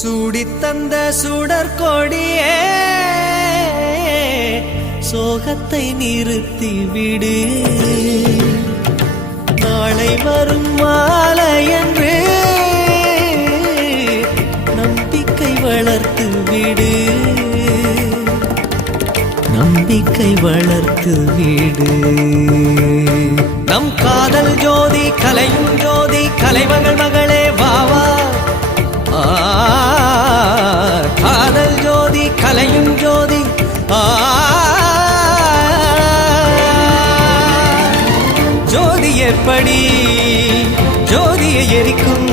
சூடித்தந்த சுடற்கொடியே சோகத்தை நிறுத்திவிடு. நாளை வரும் மாலை என்று நம்பிக்கை வளர்த்து விடு. நம்பிக்கை வளர்த்து விடு. நம் காதல் ஜோதி கலையும் ஜோதி கலைமகள் மகளே வாவா. காதல் ஜோதி கலையும் ஜோதி ஜோதி ஏற்படி ஜோதியை எரிக்கும்